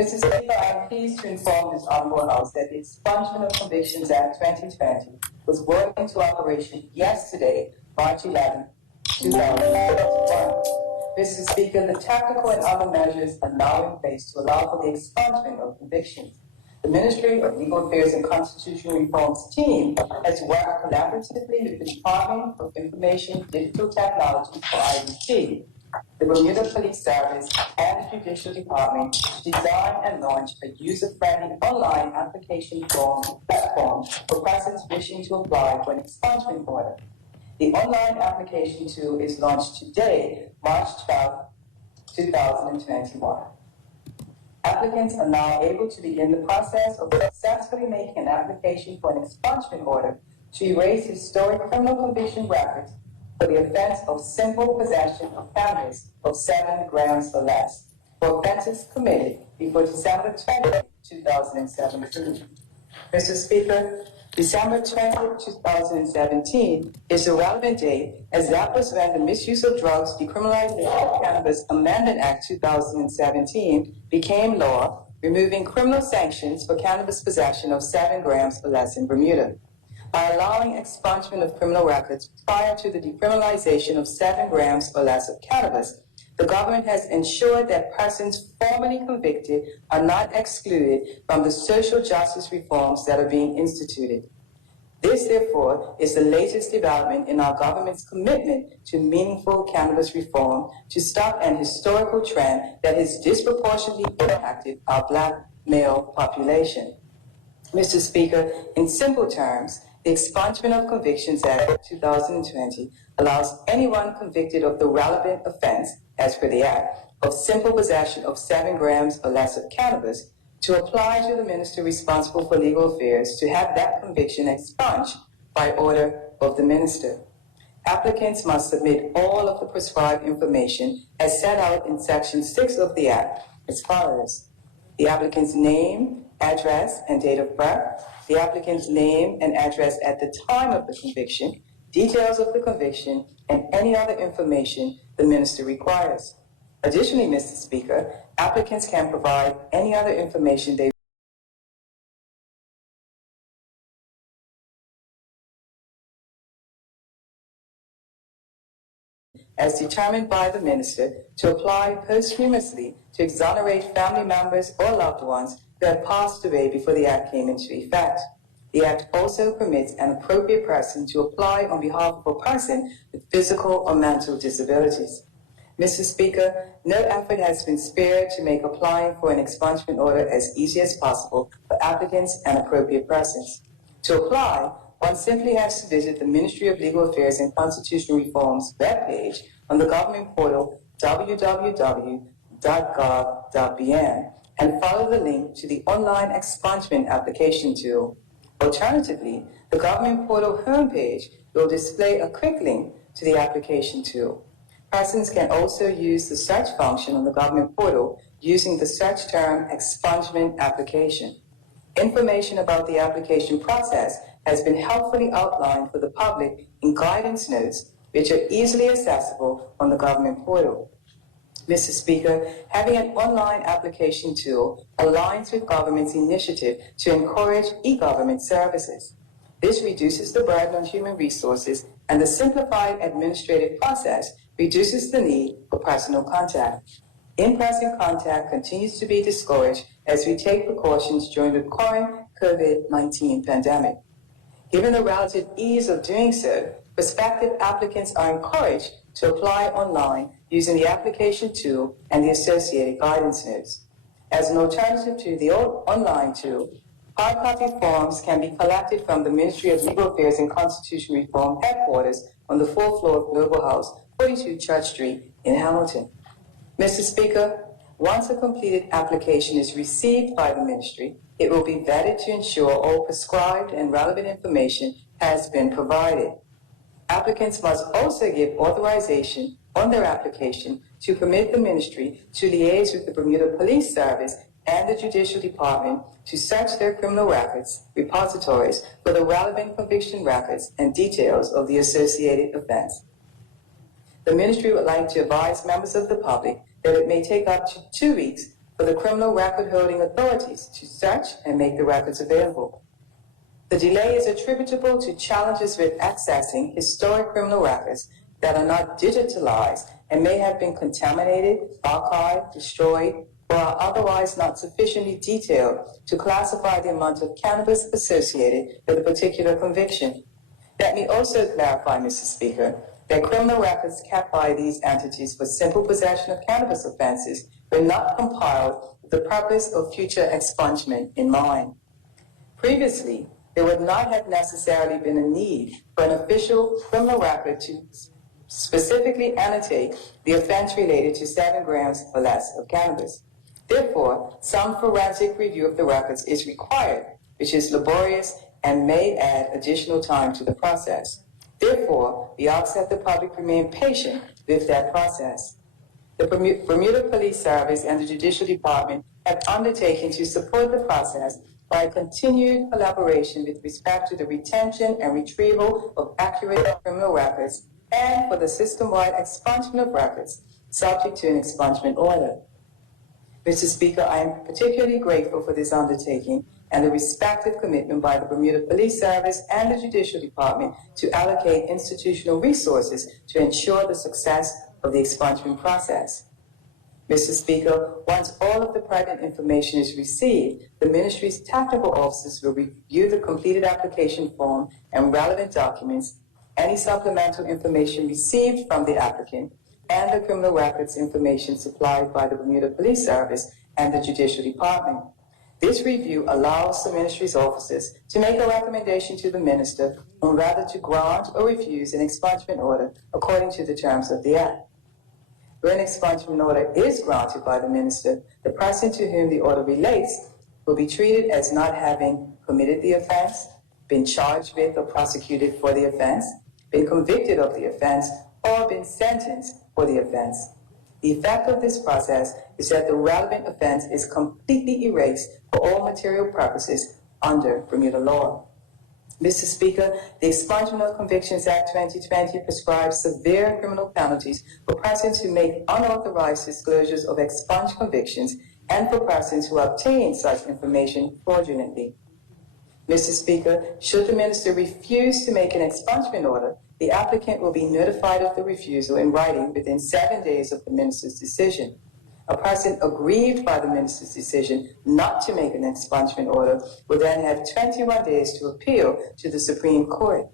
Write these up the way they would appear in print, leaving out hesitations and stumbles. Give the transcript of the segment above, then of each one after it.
Mr. Speaker, I am pleased to inform this Honourable House that the Expungement of Convictions Act 2020 was brought into operation yesterday, March 11, 2021. Mr. Speaker, the tactical and other measures are now in place to allow for the expungement of convictions. The Ministry of Legal Affairs and Constitutional Reform's team has worked collaboratively with the Department of Information Digital Technology for IDT, the Bermuda Police Service, and the Judicial Department to design and launch a user-friendly online application form platform for persons wishing to apply for an expungement order. The online application tool is launched today, March 12, 2021. Applicants are now able to begin the process of successfully making an application for an expungement order to erase historic criminal conviction records for the offense of simple possession of cannabis of 7 grams or less for offenses committed before December 20, 2017. Mr. Speaker, December 20, 2017 is the relevant date, as that was when the Misuse of Drugs Decriminalization of Cannabis Amendment Act 2017 became law, removing criminal sanctions for cannabis possession of 7 grams or less in Bermuda. By allowing expungement of criminal records prior to the decriminalization of 7 grams or less of cannabis, the government has ensured that persons formerly convicted are not excluded from the social justice reforms that are being instituted. This, therefore, is the latest development in our government's commitment to meaningful cannabis reform to stop an historical trend that has disproportionately impacted our Black male population. Mr. Speaker, in simple terms, the Expungement of Convictions Act 2020 allows anyone convicted of the relevant offense, as per the Act, of simple possession of 7 grams or less of cannabis to apply to the minister responsible for legal affairs to have that conviction expunged by order of the minister. Applicants must submit all of the prescribed information as set out in Section 6 of the Act as follows: the applicant's name, address, and date of birth, the applicant's name and address at the time of the conviction, details of the conviction, and any other information the minister requires. Additionally, Mr. Speaker, applicants can provide any other information they as determined by the minister to apply posthumously to exonerate family members or loved ones who had passed away before the Act came into effect. The Act also permits an appropriate person to apply on behalf of a person with physical or mental disabilities. Mr. Speaker, no effort has been spared to make applying for an expungement order as easy as possible for applicants and appropriate persons. To apply, one simply has to visit the Ministry of Legal Affairs and Constitutional Reform's webpage on the government portal www.gov.bn and follow the link to the online expungement application tool. Alternatively, the government portal homepage will display a quick link to the application tool. Persons can also use the search function on the government portal using the search term expungement application. Information about the application process has been helpfully outlined for the public in guidance notes, which are easily accessible on the government portal. Mr. Speaker, having an online application tool aligns with government's initiative to encourage e-government services. This reduces the burden on human resources, and the simplified administrative process reduces the need for personal contact. In-person contact continues to be discouraged as we take precautions during the current COVID-19 pandemic. Given the relative ease of doing so, prospective applicants are encouraged to apply online using the application tool and the associated guidance notes. As an alternative to the online tool, hard copy forms can be collected from the Ministry of Legal Affairs and Constitutional Reform headquarters on the 4th floor of Global House, 42 Church Street in Hamilton. Mr. Speaker, once a completed application is received by the ministry, it will be vetted to ensure all prescribed and relevant information has been provided. Applicants must also give authorization on their application to permit the ministry to liaise with the Bermuda Police Service and the Judicial Department to search their criminal records, repositories for the relevant conviction records and details of the associated offense. The ministry would like to advise members of the public that it may take up to 2 weeks for the criminal record-holding authorities to search and make the records available. The delay is attributable to challenges with accessing historic criminal records that are not digitalized and may have been contaminated, archived, destroyed, or are otherwise not sufficiently detailed to classify the amount of cannabis associated with a particular conviction. Let me also clarify, Mr. Speaker, that criminal records kept by these entities for simple possession of cannabis offenses were not compiled with the purpose of future expungement in mind. Previously, there would not have necessarily been a need for an official criminal record to specifically annotate the offense related to 7 grams or less of cannabis. Therefore, some forensic review of the records is required, which is laborious and may add additional time to the process. Therefore, we ask that the public remain patient with that process. The Bermuda Police Service and the Judicial Department have undertaken to support the process by continued collaboration with respect to the retention and retrieval of accurate criminal records and for the system-wide expungement of records subject to an expungement order. Mr. Speaker, I am particularly grateful for this undertaking and the respective commitment by the Bermuda Police Service and the Judicial Department to allocate institutional resources to ensure the success of the expungement process. Mr. Speaker, once all of the pertinent information is received, the Ministry's technical officers will review the completed application form and relevant documents, any supplemental information received from the applicant, and the criminal records information supplied by the Bermuda Police Service and the Judicial Department. This review allows the Ministry's officers to make a recommendation to the Minister on whether to grant or refuse an expungement order according to the terms of the Act. When an expungement order is granted by the Minister, the person to whom the order relates will be treated as not having committed the offense, been charged with or prosecuted for the offense, been convicted of the offense, or been sentenced for the offense. The effect of this process is that the relevant offense is completely erased for all material purposes under Bermuda law. Mr. Speaker, the Expungement of Convictions Act 2020 prescribes severe criminal penalties for persons who make unauthorized disclosures of expunged convictions and for persons who obtain such information fraudulently. Mr. Speaker, should the Minister refuse to make an expungement order, the applicant will be notified of the refusal in writing within 7 days of the Minister's decision. A person aggrieved by the Minister's decision not to make an expungement order will then have 21 days to appeal to the Supreme Court.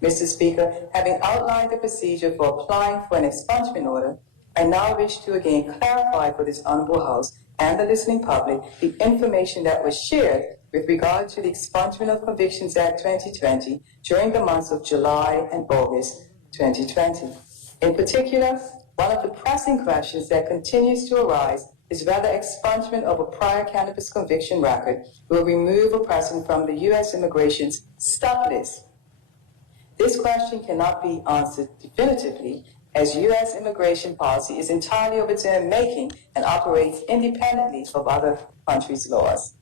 Mr. Speaker, having outlined the procedure for applying for an expungement order, I now wish to again clarify for this Honorable House and the listening public the information that was shared with regard to the Expungement of Convictions Act 2020 during the months of July and August 2020. In particular, one of the pressing questions that continues to arise is whether expungement of a prior cannabis conviction record will remove a person from the U.S. immigration's stop list. This question cannot be answered definitively, as U.S. immigration policy is entirely of its own making and operates independently of other countries' laws.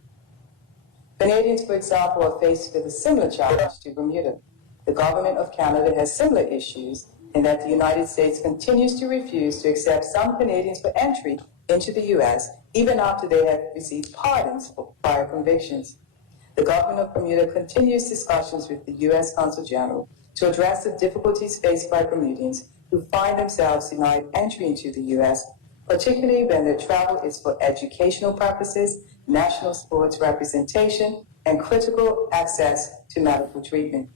Canadians, for example, are faced with a similar challenge to Bermuda. The government of Canada has similar issues in that the United States continues to refuse to accept some Canadians for entry into the U.S. even after they have received pardons for prior convictions. The government of Bermuda continues discussions with the U.S. Consul General to address the difficulties faced by Bermudians who find themselves denied entry into the U.S., particularly when their travel is for educational purposes, national sports representation, and critical access to medical treatment.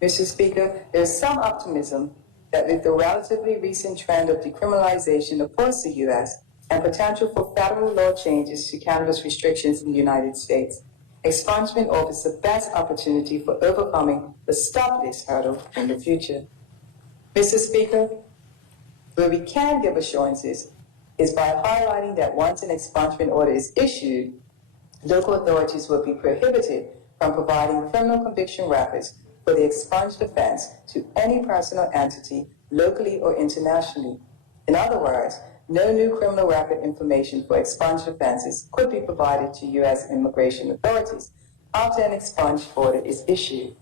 Mr. Speaker, there is some optimism that with the relatively recent trend of decriminalization across the U.S. and potential for federal law changes to cannabis restrictions in the United States, expungement offers the best opportunity for overcoming the stop list hurdle in the future. Mr. Speaker, where we can give assurances is by highlighting that once an expungement order is issued, local authorities will be prohibited from providing criminal conviction records for the expunged offense to any person or entity, locally or internationally. In other words, no new criminal record information for expunged offenses could be provided to U.S. immigration authorities after an expunged order is issued.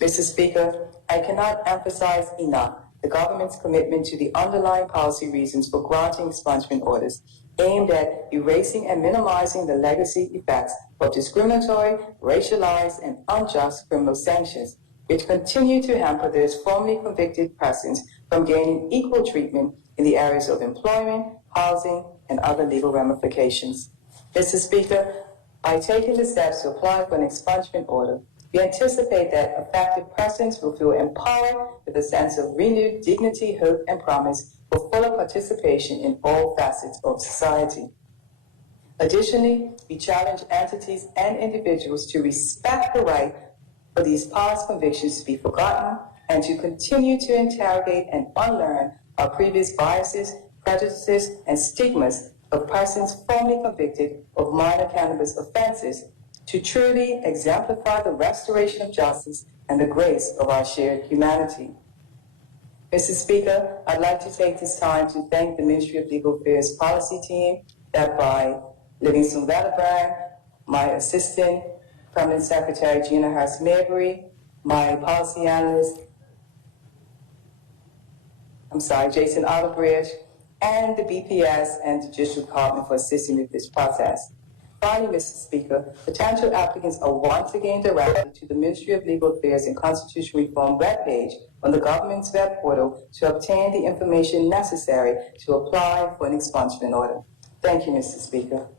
Mr. Speaker, I cannot emphasize enough the government's commitment to the underlying policy reasons for granting expungement orders aimed at erasing and minimizing the legacy effects of discriminatory, racialized, and unjust criminal sanctions, which continue to hamper those formerly convicted persons from gaining equal treatment in the areas of employment, housing, and other legal ramifications. Mr. Speaker, by taking the steps to apply for an expungement order, we anticipate that affected persons will feel empowered with a sense of renewed dignity, hope, and promise for fuller participation in all facets of society. Additionally, we challenge entities and individuals to respect the right for these past convictions to be forgotten and to continue to interrogate and unlearn our previous biases, prejudices, and stigmas of persons formerly convicted of minor cannabis offenses to truly exemplify the restoration of justice and the grace of our shared humanity. Mr. Speaker, I'd like to take this time to thank the Ministry of Legal Affairs policy team, led by Livingston Wellebrand, my assistant, Permanent Secretary Gina Hurst-Maybury, my policy analyst, Jason Olivebridge, and the BPS and the Judicial Department for assisting with this process. Finally, Mr. Speaker, potential applicants are once again directed to the Ministry of Legal Affairs and Constitutional Reform webpage on the government's web portal to obtain the information necessary to apply for an expungement order. Thank you, Mr. Speaker.